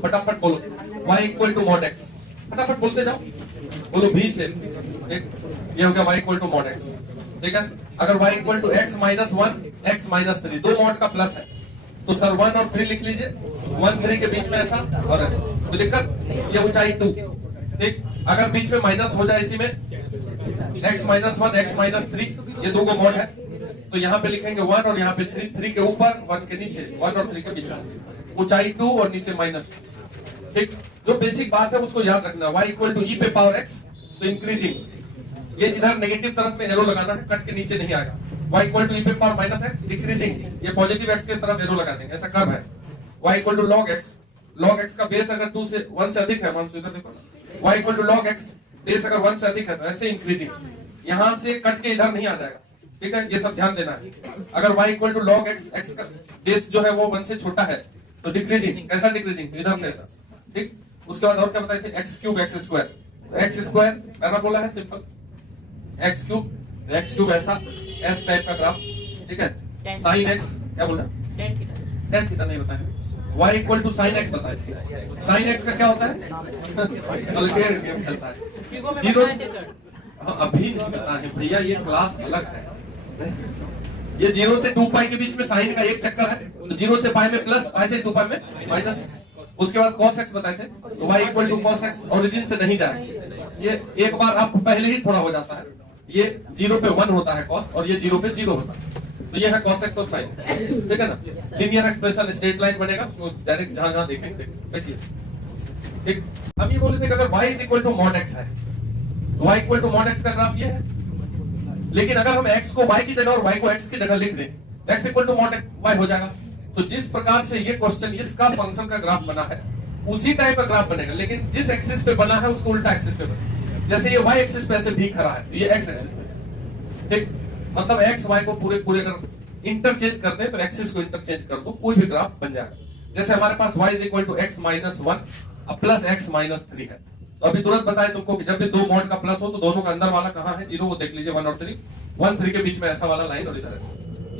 फटाफट बोलो y equal to mod x, फटाफट बोलते जाओ, बोलो v से, ठीक, ये हो गया y equal to mod x, ठीक है। अगर y equal to x minus 1 x minus 3, दो मॉड का प्लस है तो सर 1 और 3 लिख लीजिए, 1 3 के बीच में ऐसा और ऐसा, तो दिक्कत, ये ऊंचाई 2, ठीक। अगर बीच में माइनस हो जाए इसी में x माइनस 1 x माइनस 3, ये दो को मॉड है तो यहाँ पे लिखेंगे 1 और यहाँ पे 3, 3 के ऊपर 1 के नीचे, 1 और 3 के बीच में ऊंचाई 2 और नीचे माइनस 2, ठीक। जो बेसिक बात है उसको याद रखना, y इक्वल टू e पे पावर x, तो इंक्रीजिंग, ये इधर नेगेटिव तरफ में एरो लगाना है, कट के नीचे नहीं आएगा। y इक्वल टू e पे पावर माइनस x, डिक्रीजिंग, ये पॉजिटिव x के तरफ एरो लगा देंगे, ऐसा कर्व है। y equal to log x, log x का बेस अगर 2 से 1 से अधिक है, मान इधर देखो, y equal to log x, base अगर 1 से अधिक है तो ऐसे इंक्रीजिंग, यहां से कट के इधर नहीं आ जाएगा, ठीक है, ये सब ध्यान देना है। अगर y equal to log x, x का बेस जो है वो 1 से छोटा है तो डिक्रीजिंग, कैसा डिक्रीजिंग, इधर से ऐसा, ठीक। उसके बाद और क्या बताए थे, x cube x square, x square मैंने बोला है सिंपल, x क्यूब ऐसा s टाइप का ग्राफ, ठीक है। sin x क्या बोला, tan थीटा नहीं बताया, y equal to sin x बताए थे, sin x का क्या होता है जीरो, अभी नहीं पता है भैया, ये क्लास अलग है, ये 0 से 2 पाई के बीच में साइन का एक चक्कर है, तो 0 से पाई में प्लस, पाई से 2 पाई में माइनस। उसके बाद cos x बताए थे, तो y equal to cos x, origin से नहीं जाए, ये एक बार आप पहले ही थोड़ा हो जाता है, ये 0 पे 1 होता है cos और ये 0 पे 0 होता है, तो ये है cos x और sin, ठीक है ना। लीनियर एक्सप्रेशन स्ट्रेट लाइन बनेगा, डायरेक्ट जहां जहां देखेंगे देखिए, ठीक। हम ये बोले थे कि अगर y equal to mod x है, y equal to mod x का ग्राफ ये है, लेकिन अगर हम x को y की जगह और y को x की जगह लिख दें, x equal to mod y हो जाएगा। तो जिस प्रकार से ये क्वेश्चन इसका फंक्शन का ग्राफ बना है उसी टाइप का ग्राफ बनेगा, लेकिन जिस एक्सिस पे बना है उसको उल्टा एक्सिस पे बना, जैसे ये y एक्सिस पे ऐसे भी खड़ा है, ये x एक्सिस पे, ठीक। मतलब x y को पूरे पूरे अगर इंटरचेंज कर दे तो एक्सिस को इंटरचेंज कर दो, कोई भी ग्राफ बन जाएगा। जैसे हमारे पास y is equal to x minus 1 plus x minus 3 है, तो अभी तुरंत बताए तुमको कि जब भी दो मॉड का प्लस हो तो दोनों का अंदर वाला कहाँ है, 0, वो देख लीजिए, 1 और 3, 1 3 के बीच में ऐसा वाला लाइन और इस तरह से,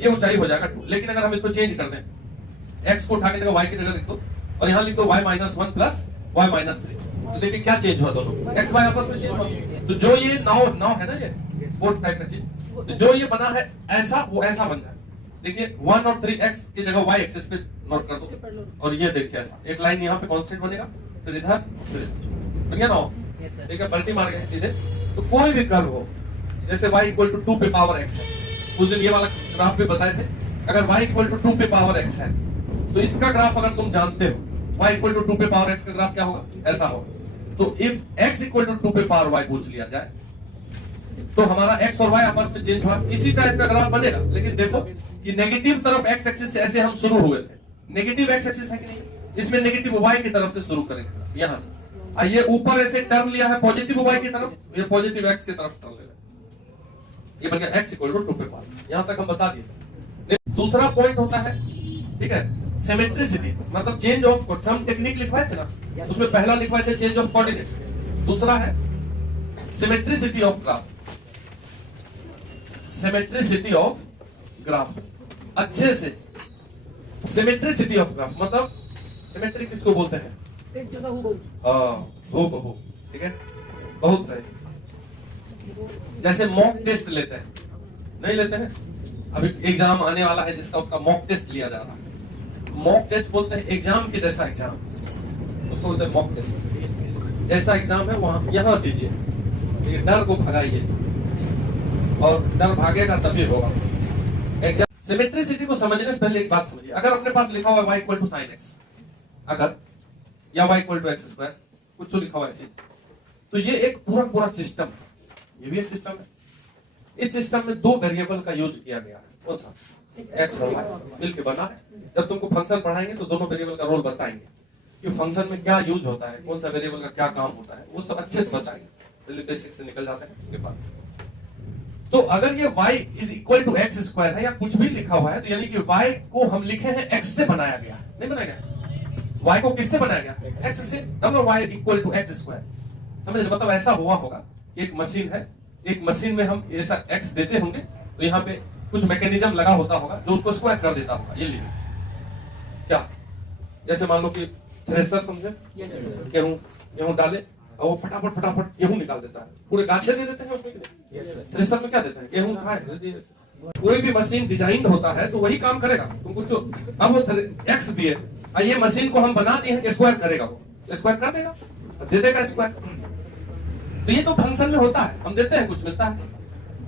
ये ऊंचाई हो जाएगा 2। लेकिन अगर हम इसको चेंज कर दें, x को उठा के जगह y की जगह लिख दो और यहाँ लिख दो y minus 1 plus y minus 3, तो देखिए क्या चेंज हुआ, दोनों x y आपस में चेंज हुआ। तो जो ये नाउ है ना, ये स्पोर्ट टाइप का चीज, तो जो ये बना है ऐसा, वो ऐसा बन जाए, देखिए 1 और 3 x की जगह y एक्सिस पे नोट कर दो, और ये देखिए ऐसा एक लाइन यहाँ पे कांस्टेंट बनेगा, फिर इधर, बढ़िया ना हो, ठीक है, पलटी मार गए सीधे। तो कोई भी कर्व हो, जैसे y इक्वल टू 2 पे पावर x है, उस दिन ये वाला ग्राफ भी बताए थे, अगर y इक्वल टू 2 पे पावर x है तो इसका ग्राफ अगर तुम जानते हो y इक्वल टू 2 पे पावर x का ग्राफ क्या होगा, ऐसा होगा। तो इफ x इक्वल टू 2 पे पावर y पूछ लिया जाए तो हमारा x और y आपस में चेंज हुआ, इसी टाइप का ग्राफ बनेगा। लेकिन देखो कि नेगेटिव तरफ x एक्सिस से ऐसे हम शुरू हुए थे, नेगेटिव x एक्सिस है कि नहीं, इसमें नेगेटिव y की तरफ से शुरू करेंगे, यहाँ से ये ऊपर ऐसे टर्न लिया है पॉजिटिव y की तरफ, ये पॉजिटिव x की तरफ टर्न लेगा, ये बन गया x इक्वल टू 2 पे पावर। यहाँ तक हम बता दिए। दूसरा पॉइंट होता है, ठीक है, सिमेट्रिसिटी, मतलब चेंज ऑफ, सम टेक्निक लिखवाए थे ना, उसमें पहला लिखवाए थे चेंज ऑफ कोऑर्डिनेट, दूसरा है symmetricity of graph, symmetricity of graph, अच्छे से सिमेट्रिसिटी ऑफ ग्राफ, मतलब सिमेट्री किसको बोलते हैं, एक जैसा हूबहू, हूबहू, ठीक है, बहुत सही। जैसे मॉक टेस्ट लेते हैं, नहीं लेते हैं, अभी एग्जाम आने वाला है जिसका, उसका मॉक टेस्ट लिया जा रहा है। मॉक टेस्ट बोलते हैं एग्जाम के जैसा एग्जाम, उसको बोलते हैं मॉक टेस्ट। जैसा एग्जाम है वहां यहाँ दीजिए, डर को भगाइए, और डर भागेगा तभी होगा एग्जाम। सिमेट्रिसिटी को समझने से पहले एक बात समझिए, अगर अपने पास लिखा हुआ y equal to sine x, अगर या y equal to x square, कुछ लिखा हुआ ऐसे, तो ये एक पूरा पूरा सिस्टम है, ये भी एक सिस्टम है। इस सिस्टम में दो वेरिएबल का यूज किया गया है, कौन सा, एक्स और वाई मिलकर बना है। जब तुमको फंक्शन पढ़ाएंगे तो दोनों वेरिएबल का रोल बताएंगे कि फंक्शन में क्या यूज होता है, कौन सा वेरिएबल का क्या काम होता है, वो सब अच्छे से बताएंगे, पहले बेसिक से निकल जाते हैं उसके बाद। तो अगर ये y is equal to x square है या कुछ भी लिखा हुआ है, तो यानी कि y को हम लिखे हैं x से बनाया गया है, नहीं बनाया गया, y को किससे बनाया गया, x से, तब y equal to x square, समझ, मतलब ऐसा हुआ होगा, एक मशीन है, एक मशीन में हम ऐसा x देते होंगे, तो यहाँ पे कुछ मैकेनिज्म लगा होता होगा जो उसको स्क्वायर कर देता होगा, ये लीजिए क्या, जैसे मान लो कि थ्रेसर समझे, गेहूं डाले और वो फटाफट फटाफट गेहूं निकाल देता है, पूरे गाछे दे देते हैं उसमें। थ्रेसर में क्या देते हैं, गेहूं खाए। कोई भी मशीन डिजाइन होता है तो वही काम करेगा, तुम कुछ अब वो एक्स दिए, ये मशीन को हम बना दिए हैं स्क्वायर करेगा, वो स्क्वायर कर देगा, दे देगा स्क्वायर। तो ये तो फंक्शन में होता है, हम देते हैं कुछ मिलता है,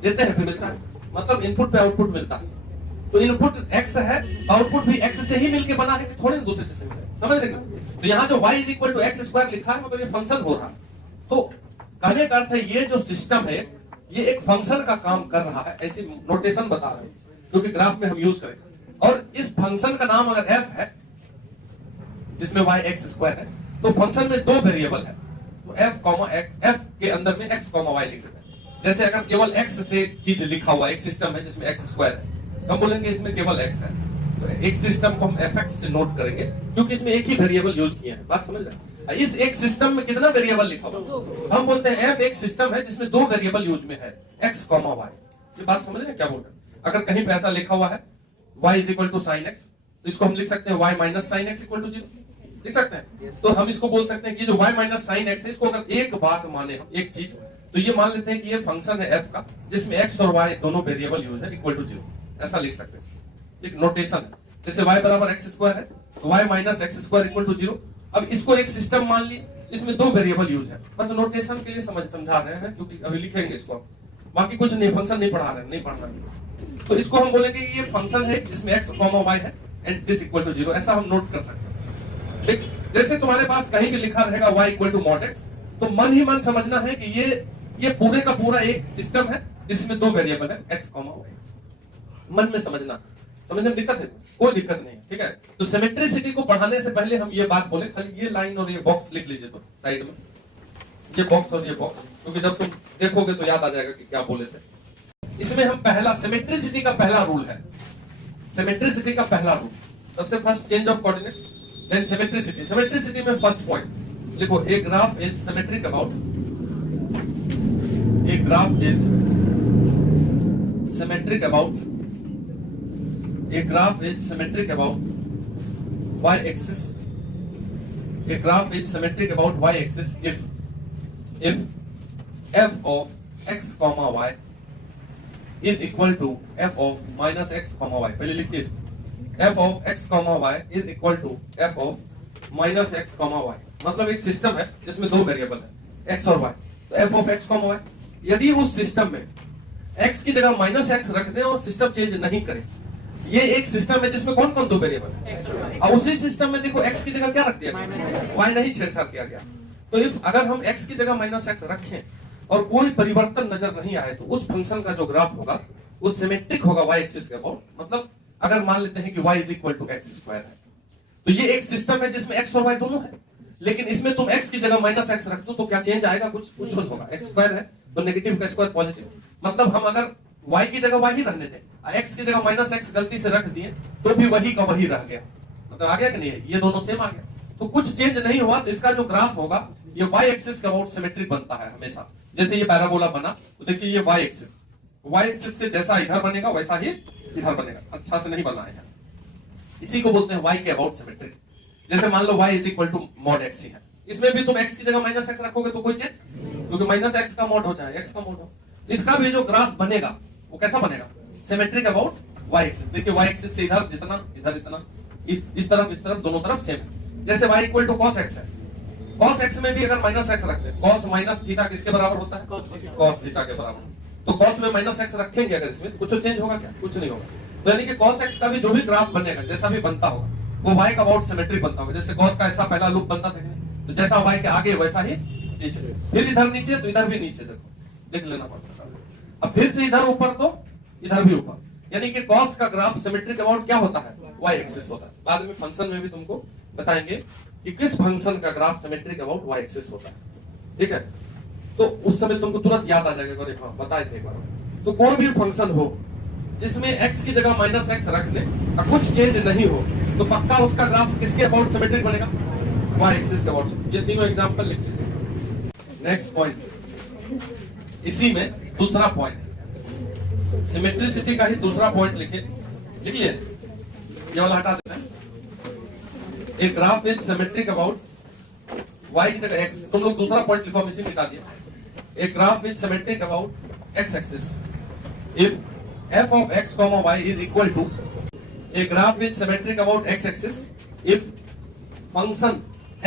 देते हैं फिर मिलता है, मतलब इनपुट पे आउटपुट मिलता है। तो इनपुट एक्स है, आउटपुट भी एक्स से ही मिलके बना है, थोड़े दूसरे से मिले, समझ रहे हो। तो यहाँ जो y is equal to x square लिखा है मतलब ये फंक्शन हो रहा है। तो कहने का अर्थ है ये जो सिस्टम है ये एक फंक्शन का काम कर रहा है, ऐसी नोटेशन बता रहे हैं जो कि ग्राफ में हम यूज करेंगे। और इस फंक्शन का नाम अगर f है जिसमें y एक्स स्क्वायर है, तो फंक्शन में दो वेरिएबल है, तो f के अंदर में x y लिख देते हैं। जैसे अगर केवल x से चीज लिखा हुआ एक सिस्टम है जिसमें x स्क्वायर है, हम बोलेंगे इसमें केवल x है, तो इस सिस्टम को हम fx से नोट करेंगे क्योंकि इसमें एक ही वेरिएबल यूज किया है। बात समझ रहे? इस एक सिस्टम में कितना वेरिएबल लिखा हुआ, हम बोलते हैं f एक सिस्टम है जिसमें दो वेरिएबल यूज में है, x y। ये बात समझ रहे हैं क्या बोल रहे हैं? अगर कहीं पे ऐसा लिखा हुआ है y is equal to sine x, तो इसको हम लिख सकते हैं y minus sine x equal to 0, लिख सकते हैं। तो हम इसको बोल सकते हैं कि जो y माइनस साइन एक्स है, इसको अगर एक बात माने हम एक चीज, तो ये मान लेते हैं कि ये फंक्शन है f का जिसमें x और y दोनों वेरिएबल यूज है इक्वल टू 0, ऐसा लिख सकते हैं। एक नोटेशन है, जैसे y बराबर एक्स स्क्वायर है तो y minus x square equal to 0। अब इसको एक सिस्टम मान लिए, इसमें दो वेरिएबल यूज है, बस नोटेशन के लिए समझा रहे हैं क्योंकि अभी लिखेंगे इसको, बाकी कुछ नहीं, फंक्शन नहीं पढ़ा रहे, नहीं पढ़ना है। तो इसको हम बोलेंगे ये फंक्शन है जिसमें x y है एंड दिस इक्वल टू 0, ऐसा हम नोट कर सकते हैं। ठीक, जैसे तुम्हारे पास कहीं भी लिखा रहेगा y equal to mod x, तो मन ही मन समझना है कि ये पूरे का पूरा एक सिस्टम है जिसमें दो वेरिएबल है x y। मन में समझना, समझने में दिक्कत है? कोई दिक्कत नहीं, ठीक है। तो सिमेट्रिसिटी को पढ़ाने से पहले हम ये बात बोले, खाली ये लाइन और ये बॉक्स लिख लीजिए तो साइड में, ये बॉक्स और ये बॉक्स, क्योंकि जब तुम देखोगे तो याद आ जाएगा कि क्या बोले थे। इसमें हम पहला सिमेट्रिसिटी का पहला रूल है, सिमेट्रिसिटी का पहला रूल, सबसे first change of coordinate, then symmetricity. Symmetricity में फर्स्ट पॉइंट लिखो, a graph is symmetric about, a graph is symmetric about, a graph is symmetric about y-axis. A graph is symmetric about y-axis if f of x comma y is equal to f of minus x comma y. पहले लिखिए इसको, f of x comma y is equal to f of minus x comma y। मतलब एक system है जिसमें दो variable है x और y, तो f of x comma y। यदि उस सिस्टम में x की जगह माइनस x रख दें और सिस्टम चेंज नहीं करें, ये एक सिस्टम है जिसमें कौन कौन दो वेरिएबल है, और उसी सिस्टम में देखो x की जगह क्या रख दिया, y नहीं छेड़छाड़ किया गया। तो इफ अगर हम x की जगह माइनस x रखें और कोई परिवर्तन नजर नहीं आए, तो उस फंक्शन का जो ग्राफ होगा वो सिमेट्रिक होगा y एक्सिस के अबाउट। मतलब अगर मान लेते हैं कि y is equal to x square है, तो ये एक सिस्टम है जिसमें x और y दोनों है, लेकिन इसमें तुम x की जगह माइनस x रख दो तो क्या चेंज आएगा, कुछ होगा। x स्क्वायर है तो नेगेटिव का स्क्वायर पॉजिटिव, मतलब हम अगर y की जगह y ही रहने दें, x की जगह माइनस x गलती से रख दिए तो भी वही का वही रह गया, मतलब आ गया कि नहीं है, ये दोनों सेम आ गया, तो कुछ चेंज नहीं हुआ। तो इसका जो ग्राफ होगा ये y एक्सिस के अबाउट सिमेट्रिक बनता है हमेशा। जैसे ये पैराबोला बना तो देखिए ये y एक्सिस से जैसा इधर बनेगा वैसा ही इधर बनेगा, अच्छा से नहीं बना है, इसी को बोलते हैं y के अबाउट सिमेट्रिक। जैसे मान लो y is equal to mod x है, इसमें भी तुम x की जगह माइनस x रखोगे तो कोई चेंज, क्योंकि माइनस x का मॉड हो चाहे x का मॉड हो, इसका भी जो ग्राफ बनेगा वो कैसा बनेगा, सिमेट्रिक अबाउट y एक्सिस। देखिए y एक्सिस से इधर जितना इधर इतना, इस तरफ दोनों तरफ सेम है। जैसे y equal to cos x है, cos x में भी अगर माइनस x रख ले, cos माइनस थीटा किसके बराबर होता है, cos थीटा के बराबर, तो cos में माइनस x रखेंगे अगर इसमें, कुछ चेंज होगा क्या, कुछ नहीं होगा। तो यानी कि cos x का भी जो भी ग्राफ बनेगा, जैसा भी बनता होगा, वो y का अबाउट सिमेट्रिक बनता होगा। जैसे cos का ऐसा पहला लूप बनता था, तो जैसा y के आगे वैसा ही नीचे, फिर इधर नीचे तो इधर भी नीचे, देखो देख लेना बस। अब फिर से इधर ऊपर तो इधर भी ऊपर, यानी कि cos का ग्राफ सिमेट्रिक अबाउट क्या होता है, y एक्सिस होता है। बाद में फंक्शन में भी तुमको बताएंगे कि किस फंक्शन का graph symmetric about y axis होता है, ठीक है। तो उस समय तुमको तुरंत याद आ जाएगा, अरे हाँ बताए थे एक बार। तो कोई भी फंक्शन हो जिसमें x की जगह माइनस x रख ले और कुछ चेंज नहीं हो, तो पक्का उसका ग्राफ किसके अबाउट सिमेट्रिक बनेगा, y एक्सिस के अबाउट। ये तीनों एग्जांपल लिख लीजिए। नेक्स्ट पॉइंट, इसी में दूसरा पॉइंट, सिमेट्रिसिटी का ही दूसरा पॉइंट लिख लिए, ये वाला हटा देते हैं। ए graph is symmetric about y की जगह x, तुम लोग दूसरा पॉइंट लिखो, मिसिंग निकाल दिया। ए graph is symmetric about x axis if f of x, y is equal to, a graph is symmetric about x axis if function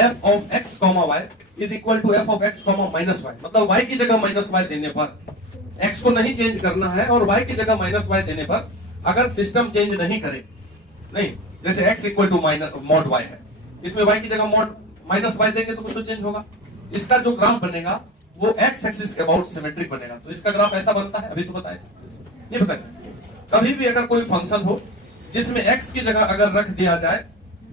f of x, y is equal to f of x, minus y। मतलब y की जगह minus y देने पर x को नहीं change करना है, और y की जगह माइनस y देने पर अगर सिस्टम चेंज नहीं करे, नहीं, जैसे x equal to mod y है, इसमें y की जगह मॉड माइनस y देंगे तो कुछ तो चेंज होगा। इसका जो ग्राफ बनेगा वो x एक्सिस के अबाउट सिमेट्रिक बनेगा। तो इसका ग्राफ ऐसा बनता है, अभी तो बताया नहीं बताया। कभी भी अगर कोई फंक्शन हो जिसमें x की जगह अगर रख दिया जाए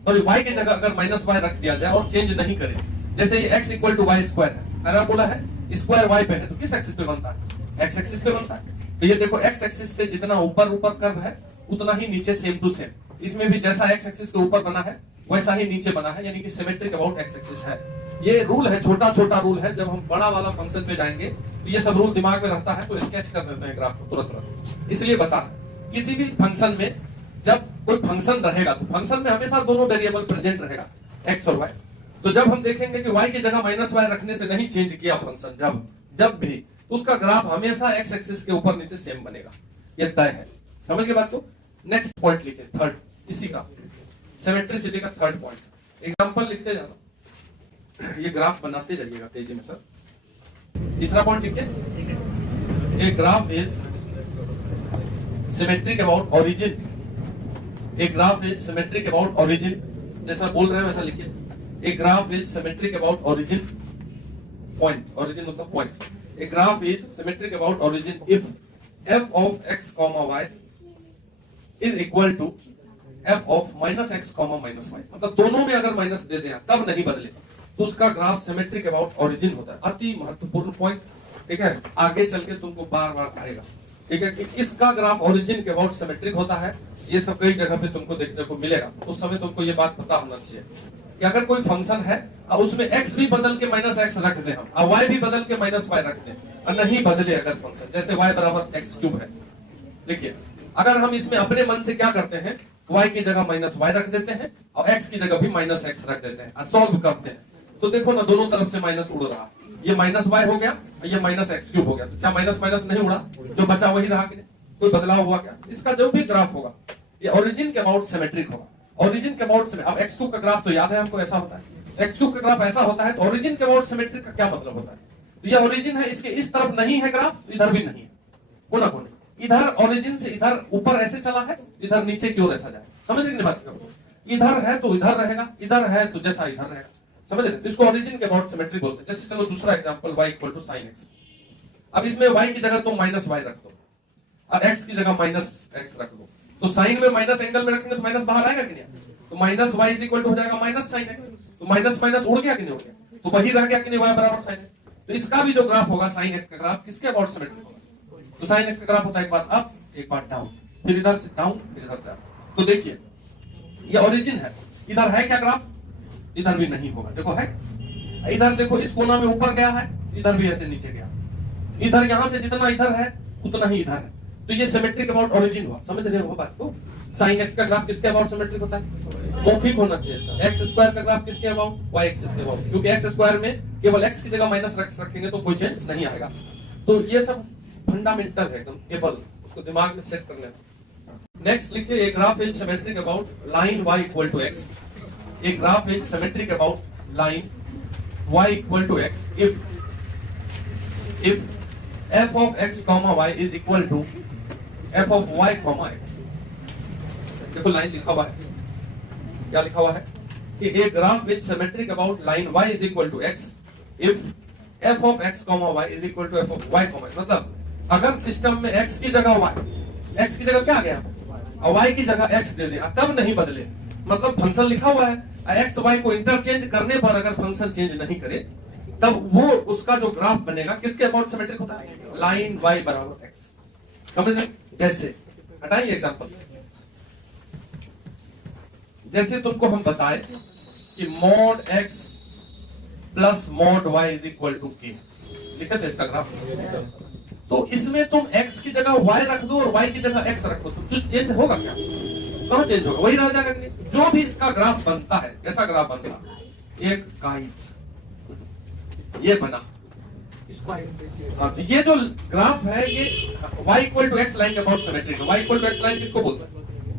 और y की जगह अगर माइनस y रख दिया जाए और चेंज नहीं करे, जैसे ये x equal to y square है, पैराबोला है, स्क्वायर y पे है, तो किस एक्सिस पे बनता है? x एक्सिस पे बनता है। तो ये देखो x एक्सिस से जितना ऊपर ऊपर कर्व है उतना ही नीचे सेम टू सेम। इसमें भी जैसा x एक्सिस के ऊपर बना है वैसा ही नीचे बना है, यानी कि सिमेट्रिक अबाउट x एक्सिस है। ये रूल है, छोटा छोटा रूल है। जब हम बड़ा वाला फंक्शन पे जाएंगे तो ये सब रूल दिमाग में रहता है, तो स्केच कर देते हैं ग्राफ को तुरंत। इसलिए बता, किसी भी फंक्शन में जब कोई फंक्शन रहेगा तो फंक्शन में हमेशा दोनों वेरिएबल प्रेजेंट रहेगा, x और y। तो जब हम देखेंगे कि y की जगह माइनस y रखने से नहीं चेंज किया फंक्शन, जब भी, तो उसका ग्राफ हमेशा x एक्सिस के ऊपर नीचे सेम बनेगा। ये तय है, समझ के बात को। नेक्स्ट पॉइंट लिखे, थर्ड, इसी का सिमेट्रिसिटी का थर्ड पॉइंट। एग्जांपल लिखते जाना, ये ग्राफ बनाते जाइएगा तेजी में सर। तीसरा पॉइंट लिखिए, a graph is symmetric about origin. A graph is symmetric about origin, जैसा बोल रहे हैं वैसा लिखिए। A graph is symmetric about origin, point, origin मतलब point. A graph is symmetric about origin if f of x, y is equal to f of minus x, minus y। मतलब दोनों में अगर माइनस दे दें तब नहीं बदले तो उसका ग्राफ सिमेट्रिक अबाउट ओरिजिन होता है। अति महत्वपूर्ण पॉइंट, ठीक है, आगे चल के तुमको बार बार आएगा, ठीक है, कि इसका ग्राफ ओरिजिन के अबाउट सिमेट्रिक होता है। ये सब कई जगह पे तुमको देखने को मिलेगा। उस समय तुमको ये बात पता होना चाहिए कि अगर कोई फंक्शन है और उसमें x भी बदल के माइनस x रख दें हम, और y भी बदल के माइनस y रख दें, और नहीं बदले अगर फंक्शन, जैसे y बराबर x क्यूब है, देखिए, अगर हम इसमें अपने मन से क्या करते हैं, y की जगह माइनस y रख देते हैं और x की जगह भी माइनस x रख देते हैं और सॉल्व करते हैं, तो देखो ना दोनों तरफ से माइनस उड़ रहा, ये माइनस y हो गया और ये माइनस x क्यूब हो गया। तो क्या माइनस माइनस नहीं उड़ा, जो बचा वही रहा कि नहीं? कोई बदलाव हुआ क्या? इसका जो भी ग्राफ होगा ये ओरिजिन के अबाउट सिमेट्रिक होगा। ओरिजिन के अबाउट अब x क्यूब का ग्राफ तो याद है हमको, ऐसा होता है। x क्यूब का ग्राफ ऐसा होता है, तो ओरिजिन के अबाउट सिमेट्रिक का क्या मतलब होता है? तो ये ओरिजिन है, इसके इस तरफ नहीं है ग्राफ, इधर भी नहीं है, कोना कोने, इधर ओरिजिन से इधर ऊपर ऐसे चला है, इधर नीचे की ओर ऐसा जाए। समझ रहे बात को? इधर है तो इधर रहेगा, इधर है तो जैसा इधर रहेगा। समझ रहे? इसको ओरिजिन के अबाउट सिमेट्रिक बोलते हैं। जैसे चलो दूसरा example, y equal to sine x। अब इसमें y की जगह तुम माइनस y रख दो और x की जगह माइनस x रख दो, तो साइन में माइनस एंगल में रखेंगे तो माइनस बाहर आएगा कि नहीं? तो minus y is equal to हो जाएगा माइनस साइन x। तो माइनस माइनस उड़ गया कि नहीं उड़ गया? तो वही रह गया कि नहीं, y बराबर साइन x। तो इसका भी जो ग्राफ होगा साइन x का ग्राफ किसके अबाउट सिमेट्रिक होगा? तो साइन x का ग्राफ होता है एक बार अप एक बार डाउन, फिर इधर से डाउन फिर इधर से अप। तो देखिए ये ओरिजिन है, इधर है क्या ग्राफ? इधर भी नहीं होगा, देखो है, इधर देखो इस कोना में ऊपर गया है, इधर भी ऐसे नीचे गया, इधर यहां से जितना इधर है उतना ही इधर है। तो ये सिमेट्रिक अबाउट ओरिजिन हुआ। समझ रहे हो बात को? साइन एक्स का ग्राफ किसके अबाउट सिमेट्रिक होता है? मौखिक होना चाहिए सर। एक्स स्क्वायर का ग्राफ किसके अबाउट? वाई एक्सिस के अबाउट, क्योंकि एक्स स्क्वायर में केवल एक्स की जगह माइनस रखेंगे तो कोई चेंज नहीं आएगा। तो ये सब फंडामेंटल है एकदम, केवल उसको दिमाग में सेट कर लेना। नेक्स्ट लिखिए, a graph is symmetric about line y equal to x। A graph is symmetric about line y equal to x if f of x, y is equal to f of y, x। देखो line लिखा हुआ है, क्या लिखा हुआ है कि ए graph is symmetric about line y is equal to x if f of x, y is equal to f of y, x। मतलब अगर सिस्टम में x की जगह y, x की जगह क्या आ गया और y की जगह x दे दिया तब नहीं बदले, मतलब फंक्शन लिखा हुआ है, x y को इंटरचेंज करने पर अगर फंक्शन चेंज नहीं करे तब वो उसका जो ग्राफ बनेगा किसके अबाउट सिमेट्रिक होता है? लाइन y बराबर x। समझ रहे? जैसे हटाइए एग्जांपल, जैसे तुमको हम बताए कि mod x plus mod y is equal to k, लिखा था इसका ग्राफ। तो इसमें तुम x की जगह y रख दो और y की जगह x रख दो, तो चेंज होगा क्या? कहाँ चेंज होगा, वही रह जाएगा कि नहीं? जो भी इसका ग्राफ बनता है, कैसा ग्राफ बनता है, एक काइट ये बना हाँ, तो ये जो ग्राफ है ये y equal to x line के अबाउट सिमेट्रिक है। y equal to x line किसको बोलते हैं,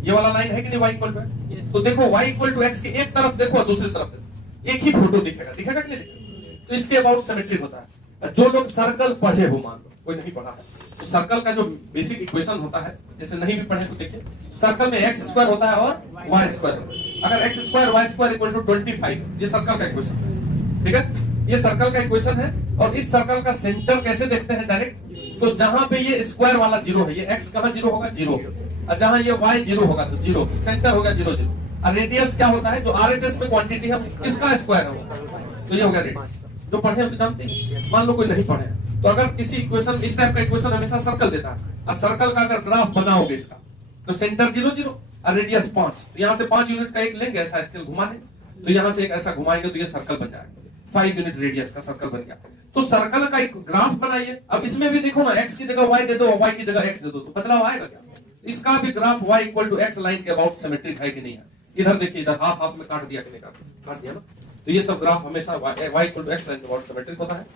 ये वाला लाइन है कि नहीं y इक्वल टू एक्स। तो देखो y इक्वल टू एक्स के एक तरफ देखो और दूसरी तरफ देखो, एक ही फोटो दिखेगा, दिखेगा कि नहीं दिखेगा, तो इसके अबाउट सिमेट्रिक होता है। जो लोग सर्कल पढ़े हो, मान लो कोई नहीं पढ़ा है, तो सर्कल का जो बेसिक इक्वेशन होता है, जैसे नहीं भी पढ़े तो देखिए, सर्कल में एक्स स्क्वायर होता है और वाई स्क्वायर। अगर x square y square equal to 25, ये सर्कल का इक्वेशन है, ठीक है, ये सर्कल का इक्वेशन है। और इस सर्कल का सेंटर कैसे देखते हैं डायरेक्ट, तो जहां पे ये स्क्वायर वाला जीरो है, ये एक्स कहां जीरो होगा, जीरो, और जहां ये वाई जीरो होगा तो जीरो, सेंटर हो गया जीरो जीरो। और रेडियस क्या होता है, जो आरएचएस में क्वांटिटी है किसका स्क्वायर है उसका, तो ये हो गया रेडियस। जो पढ़े हो जानते हैं, मान लो कोई नहीं पढ़े, तो अगर किसी इक्वेशन, इस टाइप का इक्वेशन हमेशा सर्कल देता है, और सर्कल का अगर ग्राफ बनाओगे इसका, तो सेंटर जीरो जीरो और रेडियस 5, तो यहाँ से 5 यूनिट का एक लेंगे, ऐसा स्केल घुमा है, तो यहाँ से एक ऐसा घुमाएंगे तो ये सर्कल बन जाएगा, 5 यूनिट रेडियस का सर्कल बन गया। तो सर्कल का एक ग्राफ बनाइए। अब इसमें भी देखो ना, x की जगह y दे दो और y की जगह x दे दो, तो बदलाव आएगा क्या, इसका भी graph y equal to x line के अबाउट सिमेट्रिक है कि नहीं है। इधर देखिए, इधर हाफ हाफ में काट दिया कि नहीं, काट दिया ना, तो ये सब ग्राफ हमेशा y equal to x line के अबाउट सिमेट्रिक होता है,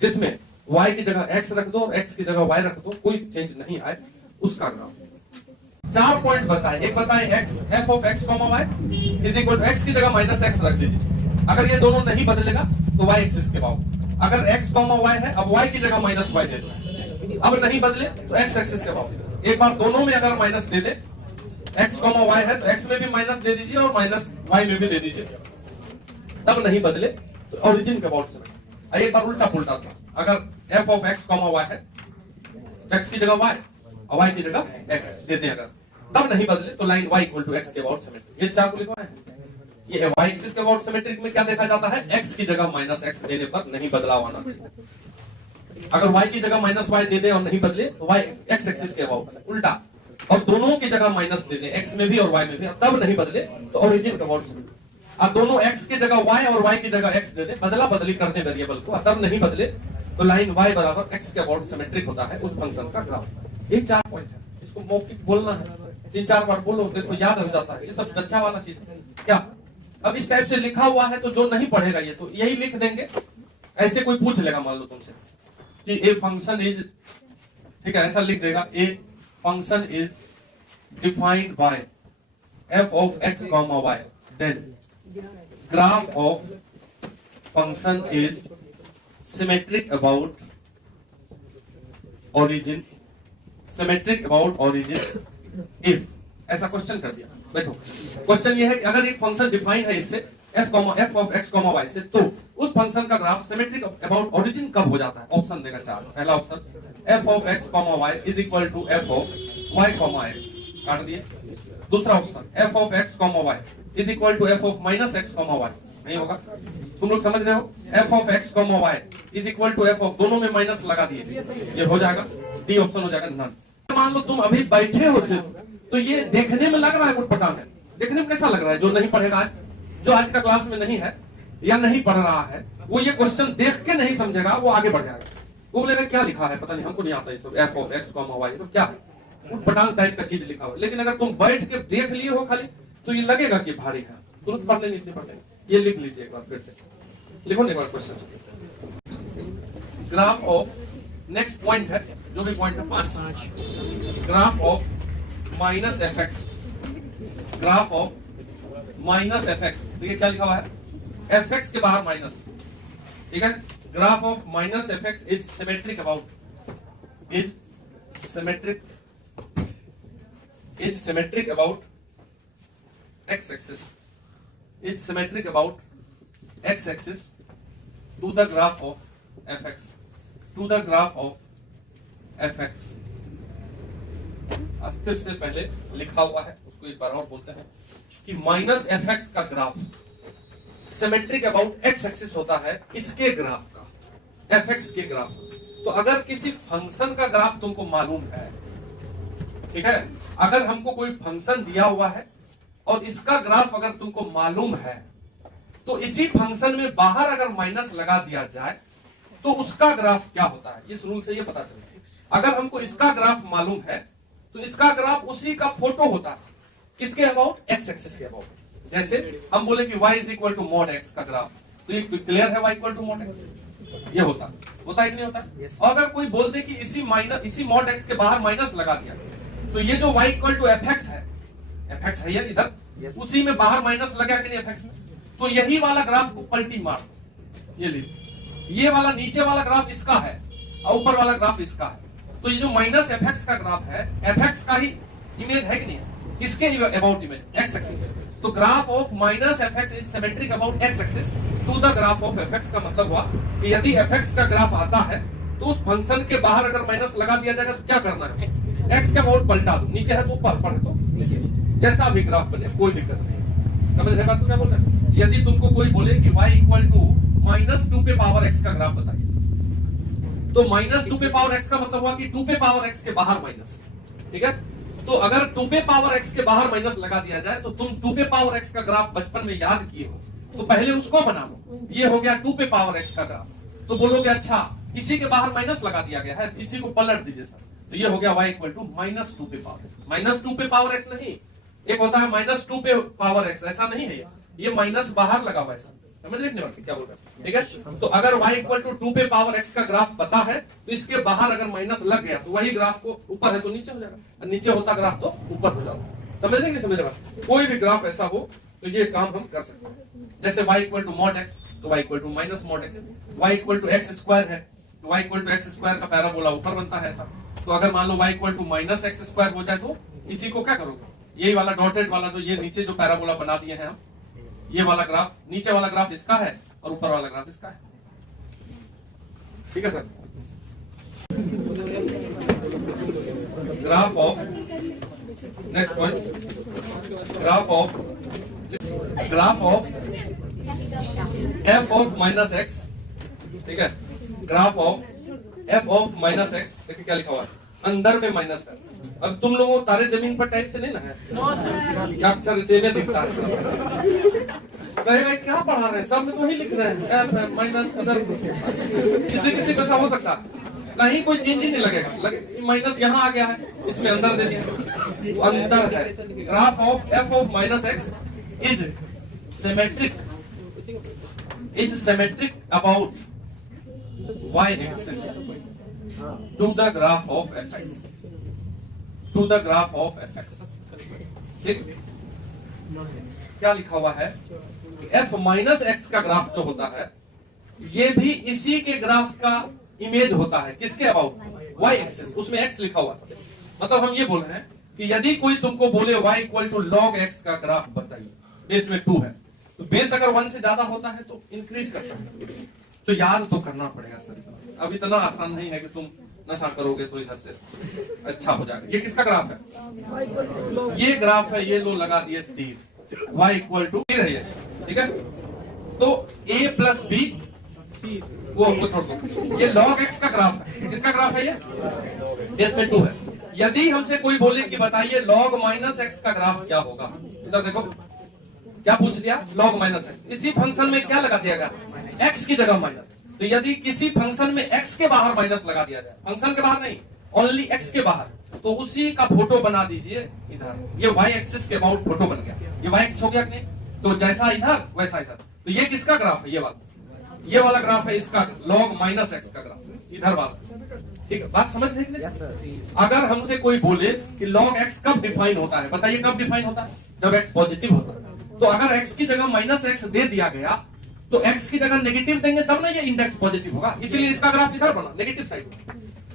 जिसमें y की जगह x रख दो और x की जगह y रख दो, कोई चेंज नहीं आए, उसका ग्राफ। 4 पॉइंट बताएं, एक बताएं x f of x, y is equal to x की जगह माइनस x रख दीजिए। अगर ये दोनों नहीं बदलेगा तो y एक्सिस के बाहर, अगर x, y है, अब y की जगह माइनस y दे दो, अब नहीं बदले तो x एक्सिस के बाहर। एक बार दोनों में अगर माइनस दे दे, x, y है तो x में भी माइनस दे दीजिए और माइनस y में भी दे दीजिए, तब नहीं बदले तो ओरिजिन के अबाउट से। एक बार उल्टा पुल्टा था, अगर f ऑफ x, y है, x की जगह y और y की जगह x दे दें अगर, तब नहीं बदले तो line y equal to x के अबाउट सिमेट्रिक। ये चार को लिखवा है। ये y एक्सिस के अबाउट सिमेट्रिक में क्या देखा जाता है, x की जगह माइनस x देने पर नहीं बदलाव आना चाहिए। अगर y की जगह माइनस y दे दे और नहीं बदले तो y x एक्सिस के अबाउट, उल्टा, और दोनों की जगह माइनस दे दे, x में भी और y में भी, तब नहीं बदले तो ओरिजिन के अबाउट सिमेट्रिक। अब दोनों x की जगह y और y की जगह x दे दे, बदला बदली करते वेरिएबल को, तब नहीं बदले तो लाइन y बराबर x के अबाउट सिमेट्रिक होता है उस फंक्शन का ग्राफ। ये 4 पॉइंट है, इसको मौखिक बोलना है, 3-4 बार बोलो, देखो याद हो जाता है, ये सब अच्छा वाला चीज है क्या। अब इस टाइप से लिखा हुआ है तो जो नहीं पढ़ेगा ये तो यही लिख देंगे। ऐसे कोई पूछ लेगा मान लो तुमसे कि ए फंक्शन इज, ठीक है, ऐसा लिख देगा, a function is defined by f of x, y, then graph of function is symmetric about origin, symmetric about origin if, ऐसा क्वेश्चन कर दिया। देखो क्वेश्चन ये है कि अगर एक फंक्शन डिफाइन है इससे f ऑफ x, y से, तो उस फंक्शन का ग्राफ सिमेट्रिक अबाउट ओरिजिन कब हो जाता है। ऑप्शन देगा 4। पहला option f of x, y is equal to f of y, x, काट दिए। दूसरा option f of x, y is equal to f of minus x, y, नहीं होगा, तुम लोग समझ रहे हो, f of x, y is equal to f of, दोनों में माइनस लगा दिए, ये हो जाएगा, डी ऑप्शन हो जाएगा नन। मान लो तुम अभी बैठे हो सिर्फ, तो ये देखने में लग रहा है कुछ पता है, देखने में कैसा लग रहा है, जो नहीं पढ़ेगा आज, जो आज का क्लास में नहीं है या नहीं पढ़ रहा है, वो ये क्वेश्चन देख के नहीं समझेगा, वो आगे बढ़ जाएगा, वो बोलेगा क्या लिखा है पता नहीं, हमको नहीं आता ये सब, f ऑफ x, y, ये सब क्या है, पटांग टाइप का चीज लिखा हुआ। लेकिन अगर तुम बैठ के देख लिए हो खाली, तो ये लगेगा कि भारी है, तुरंत पढ़ने नहीं पढ़ने। ये लिख लीजिए एक बार फिर से, लिखो एक बार question, graph of, next point है, जो भी पॉइंट है 5, graph of minus f x, graph of minus f x, तो ये क्या लिखा हुआ है, एफ एक्स के बाहर माइनस, ठीक है, graph of minus f x is symmetric about, is symmetric about x axis, is symmetric about x axis to the graph of f x, to the graph of f x. अस्थिर से पहले लिखा हुआ है, उसको एक बार और बोलते हैं कि माइनस एफ एक्स का graph symmetric about x axis होता है इसके ग्राफ का, एफ एक्स के ग्राफ। तो अगर किसी फंक्शन का ग्राफ तुमको मालूम है, ठीक है, अगर हमको कोई फंक्शन दिया हुआ है और इसका ग्राफ अगर तुमको मालूम है, तो इसी फंक्शन में बाहर अगर माइनस लगा दिया जाए तो उसका ग्राफ क्या होता है, इस रूल से ये पता चलता है। अगर हमको इसका ग्राफ मालूम है तो इसका ग्राफ उसी का फोटो होता है, किसके अबाउट? एक्स एक्सिस के अबाउट। जैसे हम बोले कि y is equal to mod x का ग्राफ, तो ये क्लियर है y equal to mod x, ये होता है कि नहीं होता? और अगर कोई बोल दे कि इसी मॉड x के बाहर माइनस लगा दिया, तो ये जो y इक्वल टू fx है ये इधर, उसी में बाहर माइनस लगा कि नहीं fx में, तो यही वाला ग्राफ को पलटी मार, ये लीजिए, ये वाला नीचे वाला ग्राफ इसका है और ऊपर वाला ग्राफ इसका है, तो ये जो माइनस fx का ग्राफ है, fx का ही इमेज है कि नहीं है? इसके अबाउट इमेज x एक्सिस, तो graph of minus fx is symmetric about x axis to the graph of fx। का मतलब हुआ कि यदि fx का ग्राफ आता है तो उस फंक्शन के बाहर अगर माइनस लगा दिया जाएगा तो क्या करना है? x का अबाउट पलटा दो, नीचे है तो ऊपर, ऊपर है तो नीचे, जैसा भी ग्राफ बने कोई दिक्कत नहीं। समझ रहे बात को क्या बोल रहे हैं? यदि तुमको कोई बोले कि y इक्वल टू -2 पे पावर x का ग्राफ बताइए, तो -2 पे पावर x का मतलब हुआ कि 2 पे पावर x के बाहर माइनस, ठीक है? तो अगर 2 पे पावर x के बाहर माइनस लगा दिया जाए, तो तुम 2 पे पावर x का ग्राफ बचपन में याद किए हो, तो पहले उसको बना लो। ये हो गया 2 पे पावर x का ग्राफ, तो बोलोगे अच्छा इसी के बाहर माइनस लगा दिया गया है, इसी को पलट दीजिए सर, तो ये हो गया y इक्वल टू -2 पे पावर x। -2 पे पावर x नहीं, एक होता है -2 पे पावर x, ऐसा नहीं है, ये माइनस बाहर लगा हुआ है, समझ रहे हैं क्या बोल रहे हैं? ठीक है, तो अगर y इक्वल टू 2 पे पावर x का ग्राफ पता है, तो इसके बाहर अगर माइनस लग गया तो वही ग्राफ को ऊपर है तो नीचे हो जाएगा, और नीचे होता ग्राफ तो ऊपर हो जाएगा। समझ रहे हैं? समझ रहे हैं? कोई भी ग्राफ ऐसा हो तो ये काम हम कर सकते हैं। जैसे y equal to mod x, तो y equal to minus mod x, y equal to x square है, तो y equal to x square का पैराबोला ऊपर बनता है ऐसा। तो अगर मान लो y equal to -x square हो जाए तो इसी को क्या करोगे? यही वाला डॉटेड वाला जो ये नीचे जो पैराबोला बना दिए हैं हम, ये वाला ग्राफ, नीचे वाला ग्राफ इसका है और ऊपर वाला ग्राफ इसका है, ठीक है sir? Graph of, next point, graph of f of -x, ठीक है? Graph of f of -x, देखिए क्या लिखा हुआ है, अंदर में माइनस है। अब तुम लोगों तारे जमीन पर टाइप से नहीं ना है, क्या अक्षर से में दिखता है, कहेगा क्या पढ़ा रहे हैं, सब में तो वही लिख रहे हैं f है माइनस अदर, किसी को ऐसा हो सकता नहीं, कोई चेंज ही नहीं लगेगा, माइनस यहाँ आ गया है, इसमें अंदर दे दिया, अंदर है। Graph of f of -x is symmetric about y axis to the graph of fx, to the graph of fx। ठीक, क्या लिखा हुआ है? f माइनस x का ग्राफ जो होता है, ये भी इसी के ग्राफ का इमेज होता है, किसके अबाउट? y एक्सिस, उसमें x लिखा हुआ है। मतलब हम ये बोल रहे हैं कि यदि कोई तुमको बोले y equal to log x का ग्राफ बताइए, बेस में 2 है, तो बेस अगर 1 से ज्यादा होता है तो इंक्रीज करता है, तो याद तो करना पड़ेगा सर। अब इतना आसान नहीं है कि तुम नशा करोगे तो इधर से अच्छा हो जाएगा। ये किसका ग्राफ है? ये ग्राफ है, ये लो लगा दिए तीर, y इक्वल टू तीर है ये, ठीक है? तो a प्लस b, वो छोड़ दो, ये log x का ग्राफ है, किसका ग्राफ है? ये इसमें 2 है। यदि हमसे कोई बोले कि बताइए log -x का ग्राफ क्या होगा, इधर देखो क्या पूछ लिया, log -x, इसी फंक्शन में क्या लगा दिया गया? x की जगह माइनस। तो यदि किसी फंक्शन में x के बाहर माइनस लगा दिया जाए, फंक्शन के बाहर नहीं, ओनली x के बाहर, तो उसी का फोटो बना दीजिए इधर, ये y एक्सिस के अबाउट फोटो बन गया, ये y एक्सिस हो गया कि नहीं? तो जैसा इधर वैसा इधर, तो ये किसका ग्राफ है? ये वाला ग्राफ है, इसका log -x का ग्राफ, इधर वाला, ठीक है? बात समझ रहे हैं? अगर हमसे कोई बोले कि log x कब डिफाइन होता है, बताइए कब डिफाइन होता है? जब x पॉजिटिव होता है। तो अगर x की जगह -x दे दिया गया, तो x की जगह नेगेटिव देंगे तब ना ये इंडेक्स पॉजिटिव होगा, इसीलिए इसका ग्राफ इधर बना, नेगेटिव साइड।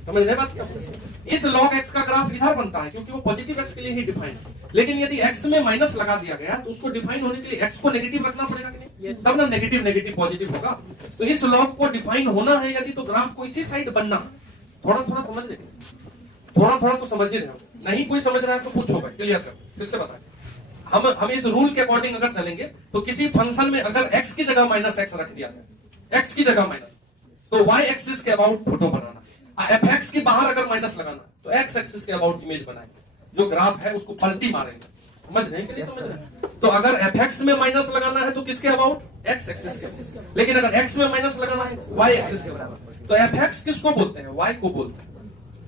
समझ रहे बात? इस log x का ग्राफ इधर बनता है क्योंकि वो पॉजिटिव x के लिए ही डिफाइन है। लेकिन यदि x में माइनस लगा दिया गया तो उसको डिफाइन होने के लिए x को नेगेटिव रखना पड़ेगा कि नहीं? तब ना नेगेटिव पॉजिटिव होगा। तो इस log को डिफाइन होना है यदि, तो ग्राफ को इसी साइड बनना। थोड़ा समझ लेंगे, थोड़ा तो समझ ही रहे, नहीं कोई समझ रहा है तो पूछो भाई, क्लियर कर, फिर से बताए। हम इस रूल के अकॉर्डिंग अगर चलेंगे तो किसी फंक्शन में अगर x की जगह -x रख दिया जाए, x की जगह माइनस, तो y एक्सिस के अबाउट फोटो बनाना, fx के बाहर अगर माइनस लगाना तो x एक्सिस के अबाउट इमेज बनाएंगे, जो ग्राफ है उसको पलटी मारेंगे। समझ रहे हैं कि नहीं समझ रहे हैं? तो अगर fx में माइनस लगाना है तो किसके अबाउट? x एक्सिस के। लेकिन अगर x में माइनस लगाना है y एक्सिस के बराबर, तो fx किसको बोलते हैं? y को बोलते हैं।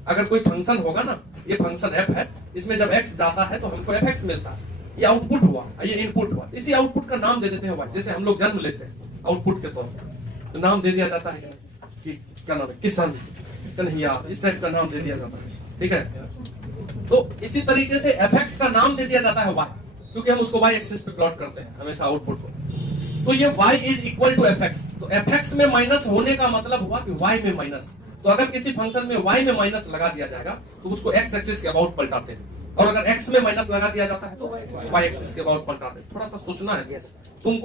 अगर कोई फंक्शन होगा ना, ये फंक्शन f है, इसमें जब x जाता है तो हमको fx मिलता है, ये आउटपुट हुआ, ये इनपुट हुआ। इसी आउटपुट का नाम दे देते हैं वाई। जैसे हम लोग जन्म लेते हैं आउटपुट के तौर पर, तो नाम दे दिया जाता है कि क्या नाम है, किशन, कन्हैया, इस टाइप का नाम दे दिया जाता है, ठीक है। तो इसी तरीके से एफएक्स का नाम दे दिया जाता है वाई, क्योंकि हम उसको वाई एक्सिस पे प्लॉट करते हैं हमेशा आउटपुट को। तो ये y is equal to fx। तो fx में माइनस होने का मतलब हुआ कि y में माइनस। तो अगर किसी फंक्शन में y में माइनस लगा दिया जाएगा तो उसको x एक्सिस के अबाउट पलटाते हैं, और अगर x में माइनस लगा दिया जाता है तो y एक्सिस के अबाउट पलटाते हैं। थोड़ा सा सोचना है तुमको।